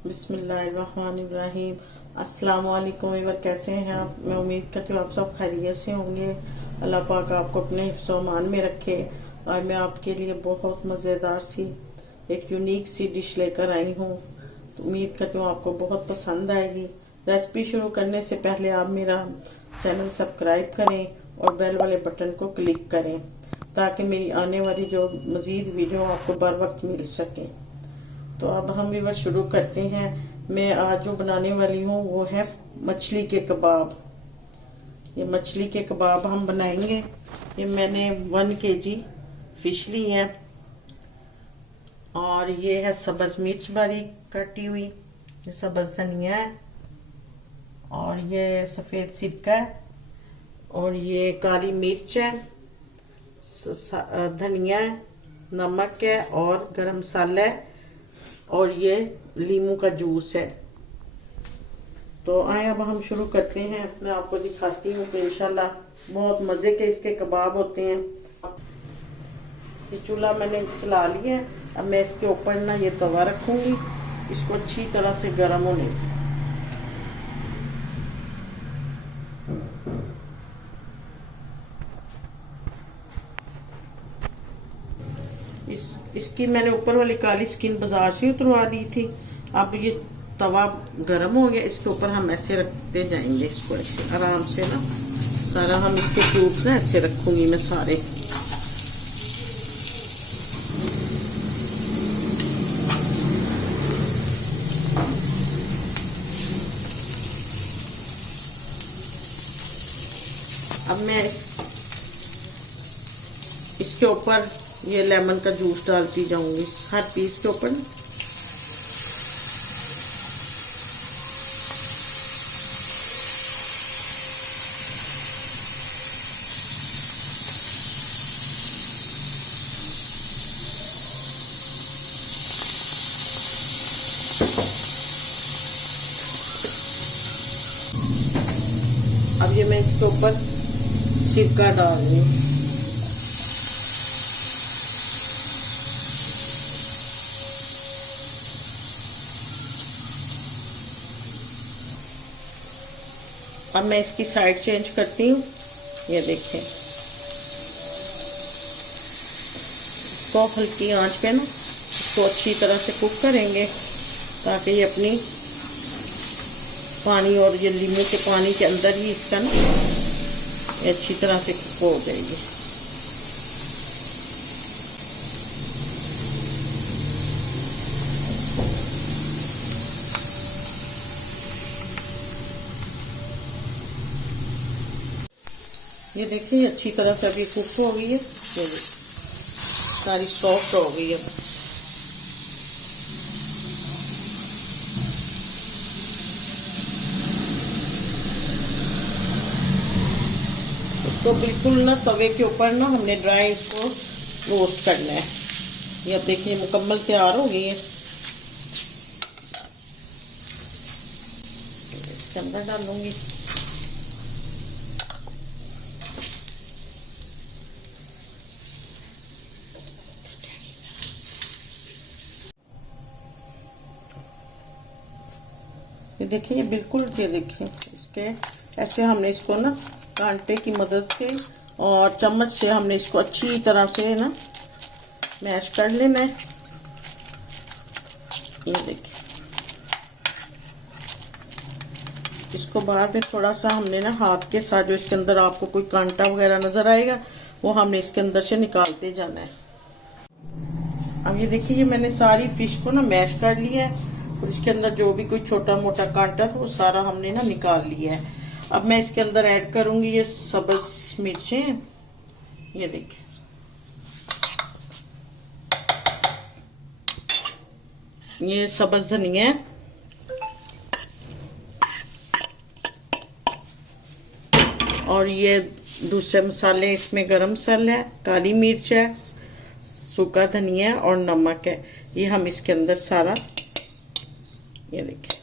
बिस्मिल्लाहिर्रहमानिर्रहीम। अस्सलाम वालेकुम वीवर, कैसे हैं आप? मैं उम्मीद करती हूँ आप सब खैरियत से होंगे। अल्लाह पाक आपको अपने हिफ्ज़ व अमान में रखे। आज मैं आपके लिए बहुत मज़ेदार सी एक यूनिक सी डिश लेकर आई हूँ। तो उम्मीद करती हूँ आपको बहुत पसंद आएगी। रेसिपी शुरू करने से पहले आप मेरा चैनल सब्सक्राइब करें और बेल वाले बटन को क्लिक करें ताकि मेरी आने वाली जो मज़ीद वीडियो आपको बर वक्त मिल सके। तो अब हम भी शुरू करते हैं। मैं आज जो बनाने वाली हूँ वो है मछली के कबाब। ये मछली के कबाब हम बनाएंगे। ये मैंने 1 kg फिश ली है और ये है सब्ज मिर्च बारीक कटी हुई, ये सब्ज धनिया है और ये सफ़ेद सिरका है और ये काली मिर्च है, धनिया है, नमक है और गरम मसाला है और ये लीमू का जूस है। तो आए अब हम शुरू करते हैं। मैं आपको दिखाती हूँ कि इंशाल्लाह बहुत मज़े के इसके कबाब होते हैं। ये चूल्हा मैंने चला लिया है। अब मैं इसके ऊपर ना ये तवा रखूँगी, इसको अच्छी तरह से गर्म होने इसकी मैंने ऊपर वाली काली स्किन बाजार से उतरवा ली थी। अब ये तवा गर्म हो गया, इसके ऊपर हम ऐसे रखते जाएंगे, इसको ऐसे आराम से ना सारा हम इसके क्यूब्स ना ऐसे रखूंगी मैं सारे। अब मैं इसके ऊपर ये लेमन का जूस डालती जाऊंगी हर पीस के ऊपर। अब ये मैं इसके ऊपर सिरका डाल रही हूँ। अब मैं इसकी साइड चेंज करती हूँ। ये देखें, तो हल्की आंच पे ना इसको अच्छी तरह से कुक करेंगे ताकि ये अपनी पानी और ये लीमू के पानी के अंदर ही इसका ना ये अच्छी तरह से कुक हो जाएगी। ये देखिए अच्छी तरह से अभी कुक हो गई है, ये सारी सॉफ्ट हो गई है। इसको बिल्कुल ना तवे के ऊपर ना हमने ड्राई इसको रोस्ट करना है। ये अब देखिए मुकम्मल तैयार हो गई है। इसके अंदर डालूंगी। ये देखिए, ये बिल्कुल, ये देखिए इसके ऐसे हमने इसको ना कांटे की मदद से और चम्मच से हमने इसको अच्छी तरह से ना मैश कर लेना है। ये देखिए, इसको बाद में थोड़ा सा हमने ना हाथ के साथ जो इसके अंदर आपको कोई कांटा वगैरह नजर आएगा वो हमने इसके अंदर से निकालते जाना है। अब ये देखिए, ये मैंने सारी फिश को ना मैश कर लिया है और इसके अंदर जो भी कोई छोटा मोटा कांटा था वो सारा हमने ना निकाल लिया है। अब मैं इसके अंदर ऐड करूंगी ये सब्ज मिर्चें। ये देखिए, ये सब्ज धनिया है और ये दूसरे मसाले, इसमें गरम मसाला है, काली मिर्च है, सूखा धनिया और नमक है। ये हम इसके अंदर सारा, ये देखिए,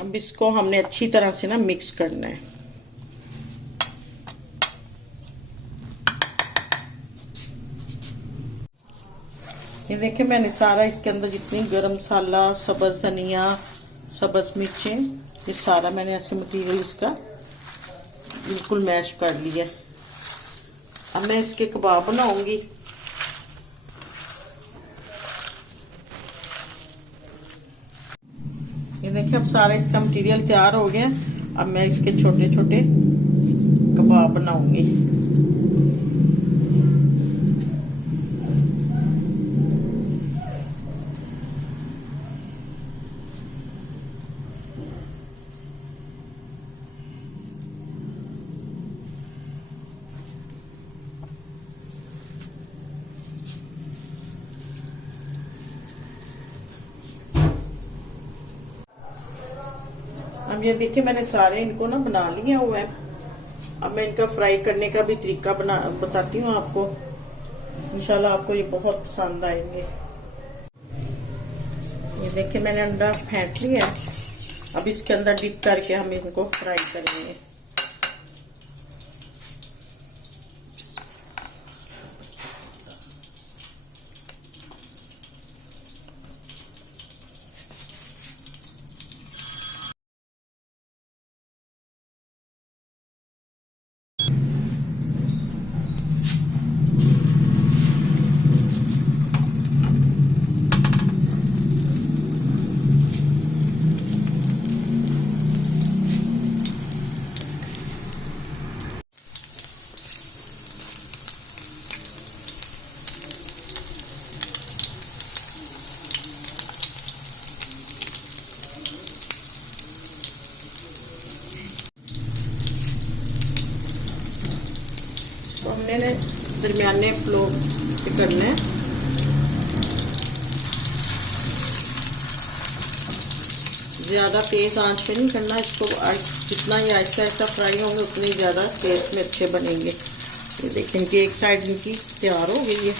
अब इसको हमने अच्छी तरह से ना मिक्स करना है। ये देखिए मैंने सारा इसके अंदर जितनी गरम मसाला, सब्ज़ धनिया, सब्ज़ मिर्चें, ये सारा मैंने ऐसे मटेरियल इसका बिल्कुल मैश कर लिया। अब मैं इसके कबाब बनाऊंगी। ये देखिए अब सारा इसका मटेरियल तैयार हो गया। अब मैं इसके छोटे छोटे कबाब बनाऊंगी। अब ये देखिए मैंने सारे इनको ना बना लिया हुआ है। अब मैं इनका फ्राई करने का भी तरीका बताती हूँ आपको। इंशाल्लाह आपको ये बहुत पसंद आएंगे। ये देखिए मैंने अंडा फेंट लिया है। अब इसके अंदर डिप करके हम इनको फ्राई करेंगे। तो हमने ने दरमियाने फ्लो पे करना है। ज़्यादा तेज़ आंच पे नहीं करना इसको। जितना ही ऐसा ऐसा फ्राई होंगे उतनी ज़्यादा टेस्ट में अच्छे बनेंगे। ये देखिए इनकी एक साइड इनकी तैयार हो गई है।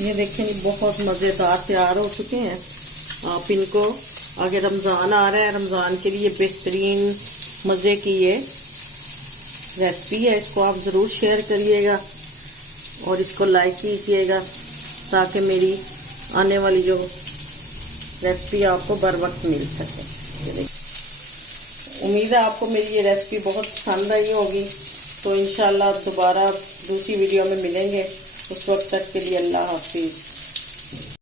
ये देखिए बहुत मज़ेदार तैयार हो चुके हैं। आप इनको, अगर रमज़ान आ रहा है, रमज़ान के लिए बेहतरीन मज़े की ये रेसिपी है। इसको आप ज़रूर शेयर करिएगा और इसको लाइक कीजिएगा ताकि मेरी आने वाली जो रेसिपी आपको बर वक्त मिल सके। ये देखिए उम्मीद है आपको मेरी ये रेसिपी बहुत पसंद आई होगी। तो इंशाल्लाह दोबारा दूसरी वीडियो में मिलेंगे। उस वक्त तक के लिए अल्लाह हाफिज़।